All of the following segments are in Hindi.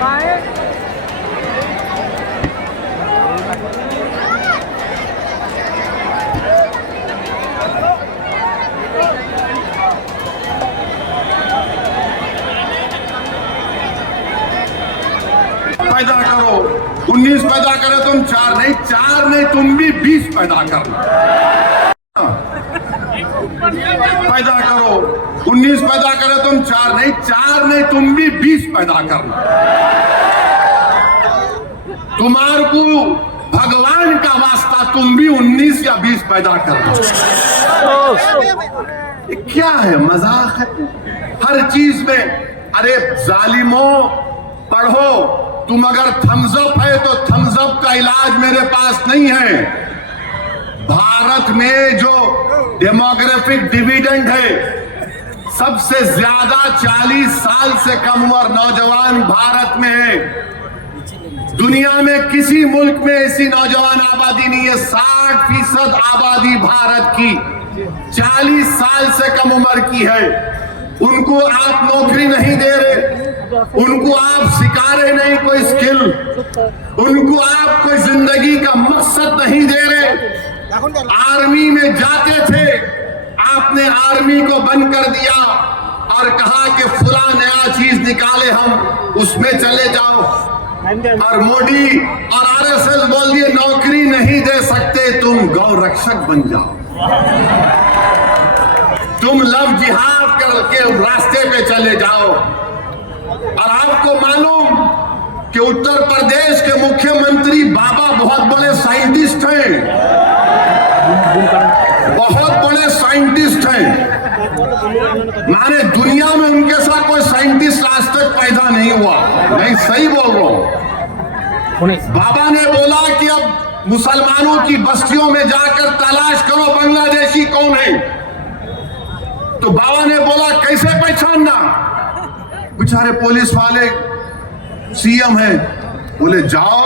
पैदा करो, 19 पैदा करे तुम 4 नहीं तुम भी 20 पैदा करो। पैदा करो, 19 पैदा करे तुम 4 नहीं तुम भी 20 पैदा करो। तुम्हारे को भगवान का वास्ता तुम भी 19 या 20 पैदा करो। क्या है, मजाक है हर चीज में। अरे जालिमों, पढ़ो, तुम अगर थम्स अप है तो थम्स अप का इलाज मेरे पास नहीं है। भारत में जो डेमोग्राफिक डिविडेंड है, सबसे ज्यादा 40 साल से कम उम्र नौजवान भारत में है। दुनिया में किसी मुल्क में ऐसी नौजवान आबादी नहीं है। 60% आबादी भारत की 40 साल से कम उम्र की है। उनको आप नौकरी नहीं दे रहे, उनको आप सिखा रहे नहीं कोई स्किल, उनको आप कोई जिंदगी का मकसद नहीं दे रहे। आर्मी में जाते थे, आपने आर्मी को बंद कर दिया और कहा कि फुला नया चीज निकाले हम उसमें चले जाओ। और मोदी और आरएसएस बोल दिए नौकरी नहीं दे सकते, तुम गौ रक्षक बन जाओ, तुम लव जिहाद करके रास्ते पे चले जाओ। और आपको मालूम कि उत्तर प्रदेश के मुख्यमंत्री बाबा बहुत बड़े साइंटिस्ट हैं, बहुत बड़े साइंटिस्ट हैं। माने दुनिया में उनके साथ कोई साइंटिस्ट आज तक पैदा नहीं हुआ। नहीं, सही बोल रहा हूं। बाबा ने बोला कि अब मुसलमानों की बस्तियों में जाकर तलाश करो बांग्लादेशी कौन है। तो बाबा ने बोला कैसे पहचानना। बेचारे पुलिस वाले सीएम हैं, बोले जाओ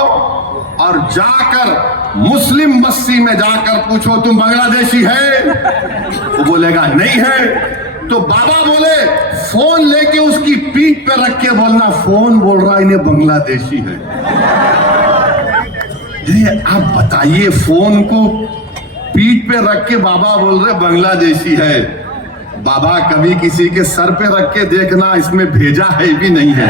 और जाकर मुस्लिम बस्ती में जाकर पूछो तुम बांग्लादेशी है, वो बोलेगा नहीं है। तो बाबा बोले फोन लेके उसकी पीठ पे रख के बोलना फोन बोल रहा इन्हें बांग्लादेशी है। आप बताइए, फोन को पीठ पे रख के बाबा बोल रहे बांग्लादेशी है। बाबा कभी किसी के सर पे रख के देखना, इसमें भेजा है भी नहीं है।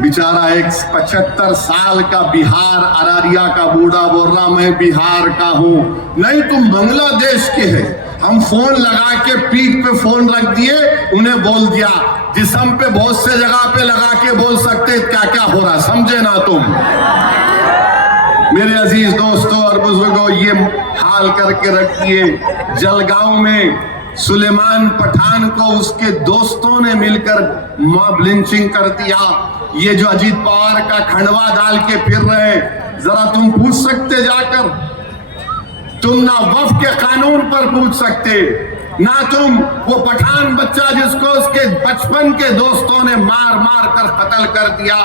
बेचारा एक 75 साल का बिहार अररिया का बूढ़ा बोल रहा मैं बिहार का हूं। नहीं, तुम बांग्लादेश के हैं। हम फोन लगा के पीठ पे फोन रख दिए, उन्हें बोल दिया। जिस्म पे बहुत से जगह पे लगा के बोल सकते क्या क्या हो रहा, समझे ना तुम। मेरे अजीज दोस्तों और बुजुर्गों, ये हाल करके रखिए। जलगांव में सुलेमान पठान को उसके दोस्तों ने मिलकर मॉब लिंचिंग कर दिया। ये जो अजीत पवार का खंडवा डाल के फिर रहे, जरा तुम पूछ सकते जाकर। तुम ना वफ के कानून पर पूछ सकते, ना तुम वो पठान बच्चा जिसको उसके बचपन के दोस्तों ने मार मार कर कत्ल कर दिया।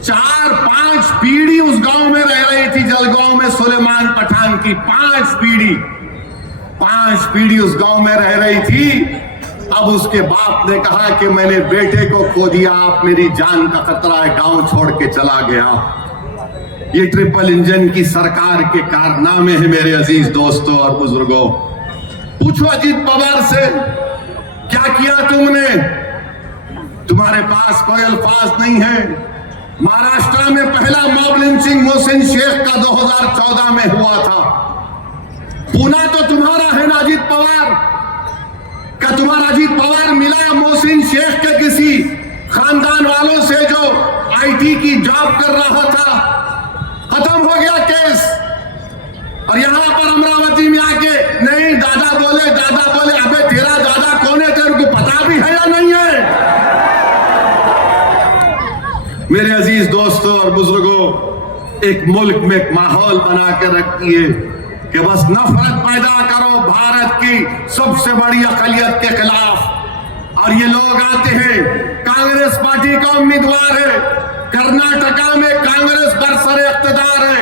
4-5 पीढ़ी उस गांव में रह रही थी, जलगांव में सुलेमान पठान की 5 पीढ़ी उस गांव में रह रही थी। अब उसके बाप ने कहा कि मैंने बेटे को खो दिया, आप मेरी जान का खतरा है, गांव छोड़ के चला गया। ये ट्रिपल इंजन की सरकार के कारनामे हैं मेरे अजीज दोस्तों और बुजुर्गों। पूछो अजीत पवार से क्या किया तुमने, तुम्हारे पास कोई अल्फाज नहीं है। महाराष्ट्र में पहला मॉब लिंचिंग मोहसिन शेख का 2014 में हुआ था। पुणे तो तुम्हारा है ना अजीत पवार का, तुम्हारा अजीत पवार मिला मोहसिन शेख के किसी खानदान वालों से जो आईटी की जॉब कर रहा था, खत्म हो गया केस। और यहां पर अमरावती में आके नहीं दादा बोले अबे तेरा दादा कौन है, तेरे को पता भी है या नहीं है। मेरे अजीज दोस्तों और बुजुर्गों, एक मुल्क में एक माहौल बना के रखती है कि बस नफरत पैदा करो भारत की सबसे बड़ी अकलियत के खिलाफ। और ये लोग आते हैं, कांग्रेस पार्टी का उम्मीदवार है, कर्नाटका में कांग्रेस बरसरे इख्तिदार है।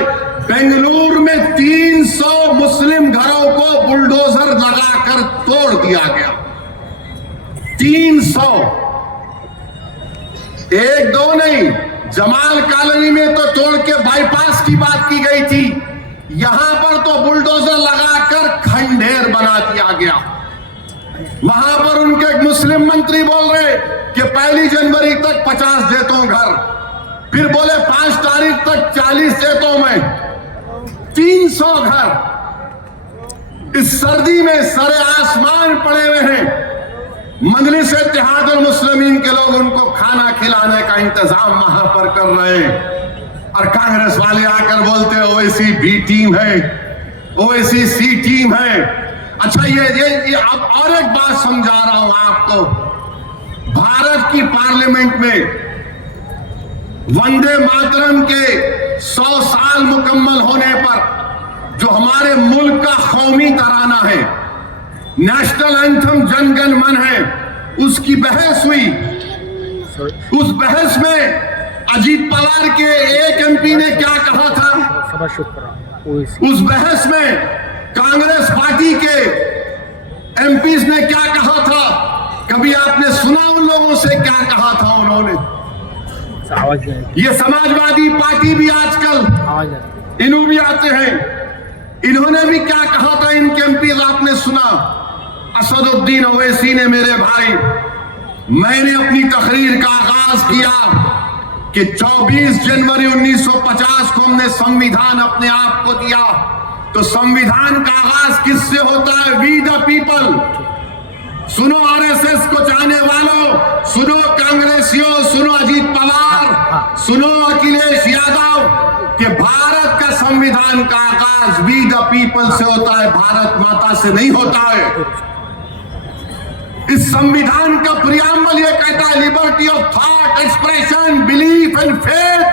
बेंगलुरु में 300 मुस्लिम घरों को बुलडोजर लगाकर तोड़ दिया गया। 300। एक दो नहीं, जमाल कॉलोनी में तो तोड़ के बाईपास की बात की गई थी, यहां पर तो बुलडोजर लगाकर खंडेर बना दिया गया। वहां पर उनके एक मुस्लिम मंत्री बोल रहे कि 1 जनवरी तक 50 देता हूं घर, फिर बोले 5 तारीख तक 40 देता हूं मैं, 300 घर। इस सर्दी में सरे आसमान पड़े हुए हैं, मजलिस इत्तेहादुल मुस्लिमीन के लोग उनको खाना खिलाने का इंतजाम वहां पर कर रहे हैं, और कांग्रेस वाले आकर बोलते हैं ओवैसी बी टीम है, ओवैसी सी टीम है। अच्छा ये अब और एक बात समझा रहा हूं आपको। भारत की पार्लियामेंट में वंदे मातरम के 100 साल मुकम्मल होने पर जो हमारे मुल्क का कौमी तराना है, नेशनल एंथम जन गण मन है, उसकी बहस हुई। उस बहस में अजीत पवार के एक एमपी ने क्या कहा था, उस बहस में कांग्रेस पार्टी के एमपीज ने क्या कहा था, कभी आपने सुना उन लोगों से क्या कहा था उन्होंने? ये समाजवादी पार्टी भी आजकल इन्हों भी आते हैं, इन्होंने भी क्या कहा था इनके एमपीज आपने सुना? असदुद्दीन ओवैसी ने, मेरे भाई, मैंने अपनी तकरीर का आगाज किया कि 24 जनवरी 1950 को हमने संविधान अपने आप को दिया, तो संविधान का आगाज किससे होता है? We the people. सुनो आरएसएस को चाहने वालों, सुनो कांग्रेसियों, सुनो अजीत पवार, सुनो अखिलेश यादव, कि भारत का संविधान का आगाज वी द पीपल से होता है, भारत माता से नहीं होता है। इस संविधान का प्रियम्बल ये कहता है liberty of thought, expression, belief and faith.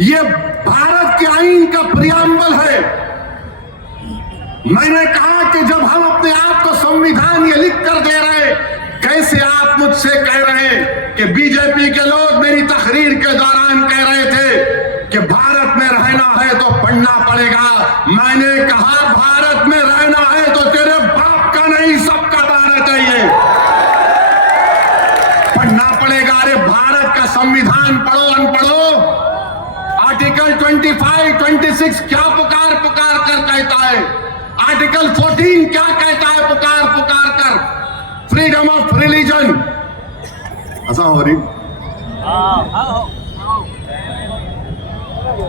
ये भारत के आईन का प्रियम्बल है। मैंने कहा कि जब हम अपने आप को संविधान ये लिख कर दे रहे, कैसे आप मुझसे कह रहे हैं कि बीजेपी के लोग मेरी तकरीर के दौरान कह रहे थे कि भारत में रहना है तो पढ़ना पड़ेगा। मैंने कहा भारत में रहना है तो तेरे बाप का नहीं, सबका भारत है, ये पढ़ना पड़ेगा। अरे भारत का संविधान पढ़ो अनपढ़ो, आर्टिकल 25, 26 क्या पुकार पुकार कर कहता है, आर्टिकल 14 क्या कहता है पुकार पुकार कर, फ्रीडम ऑफ रिलीजन। ऐसा हो रही,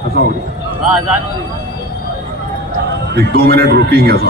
ऐसा हो रही, 1-2 मिनट रुकेंगे ऐसा।